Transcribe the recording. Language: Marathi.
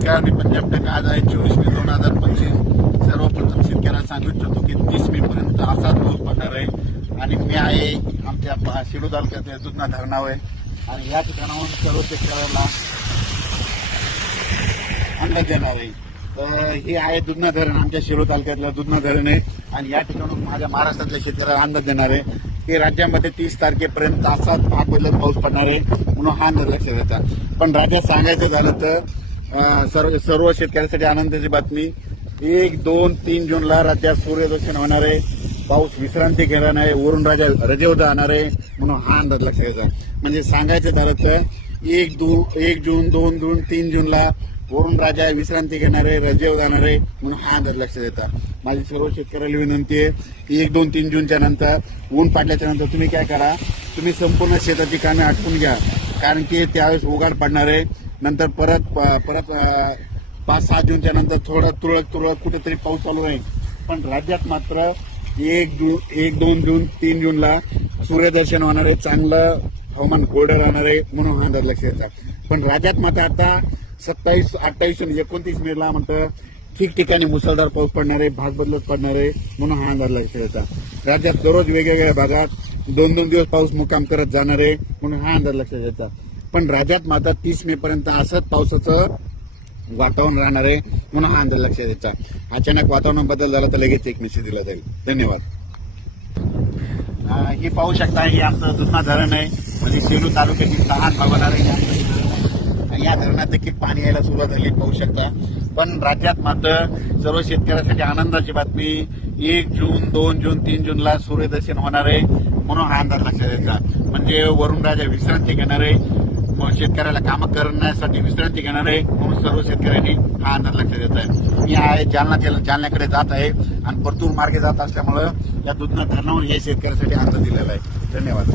नमस्कार, मी पंजाब टेक. आज आहे 24 मे 2025. सर्वप्रथम शेतकऱ्यांना सांगू इच्छितो की 30 मे पर्यंत असाच पाऊस पडणार आहे आणि मी आहे आमच्या शिडू तालुक्याच्या दुधना धरणावर आणि या ठिकाणाहून सर्व शेतकऱ्याला अंदाज देणार आहे. तर हे आहे दुधना धरण, आमच्या शिडू तालुक्यातलं दुधना धरण आहे आणि या ठिकाणून माझ्या महाराष्ट्रातल्या शेतकऱ्याला अंदाज देणार आहे की राज्यामध्ये 30 तारखेपर्यंत असाच भाग बदलत पाऊस पडणार आहे म्हणून हा अंदाज लक्षात येतात. पण राज्यात सांगायचं झालं तर सर्व शेतकऱ्यांसाठी आनंदाची बातमी, 1, 2, 3 जूनला राज्यात सूर्यदर्शन होणार आहे. पाऊस विश्रांती घेणार आहे, वरून राजा रजेवर जाणार आहे म्हणून हा अंदाज लक्षात येतात. म्हणजे सांगायचं झालं तर 1 जून, 2 जून, 3 जूनला वरून राजा विश्रांती घेणार आहे, रजेवर जाणार आहे म्हणून हा अंदाज लक्षात येतात. माझी सर्व शेतकऱ्याला विनंती आहे, 1, 2, 3 जूनच्या नंतर ऊन पाडल्याच्या नंतर तुम्ही काय करा, तुम्ही संपूर्ण शेताची कामे आटपून घ्या, कारण की त्यावेळेस उघाड पडणार आहे. नंतर परत 5-6 जूनच्या नंतर थोडं तुरळक कुठेतरी पाऊस चालू राहील. पण राज्यात मात्र 1, 2 जून, 3 जूनला सूर्यदर्शन होणार आहे, चांगलं हवामान कोरडं राहणार आहे म्हणून हा अंदाज लक्षात येतात. पण राज्यात मात्र आता 27, 28 आणि 29 मेला म्हणतं ठिकठिकाणी मुसळधार पाऊस पडणार आहे, भाग बदलत पडणार आहे म्हणून हा अंदाज लक्षात येतात. राज्यात दररोज वेगवेगळ्या भागात 2-2 दिवस पाऊस मुक्काम करत जाणार आहे म्हणून हा अंदाज लक्षात येतात. पण राज्यात मात्र 30 मे पर्यंत असंच पावसाचं वातावरण राहणार आहे म्हणून हा अंदाज लक्षात येतात. अचानक वातावरण बदल झाला तर लगेच एक मेसेज दिला जाईल. धन्यवाद. हे पाहू शकता, हे आमचं दुधना धरण आहे, म्हणजे सेलू तालुक्याची लहान भागवणार आहे. या धरणात देखील पाणी यायला सुरुवात झाली पाहू शकता. पण राज्यात मात्र सर्व शेतकऱ्यांसाठी आनंदाची बातमी, 1 जून, 2 जून, 3 जूनला सूर्यदर्शन होणार आहे म्हणून हा अंदाज लक्षात येतात. म्हणजे वरून राजा विश्रांती घेणार आहे, शेतकऱ्याला कामं करण्यासाठी विश्रांती घेणार आहे म्हणून सर्व शेतकऱ्यांनी हा अंदाज लक्षात येत आहे. मी आहे जालन्याकडे जात आहे आणि परतूर मार्गे जात असल्यामुळं या दुधना धरणावरून हे शेतकऱ्यांसाठी अंदाज दिलेला आहे. धन्यवाद.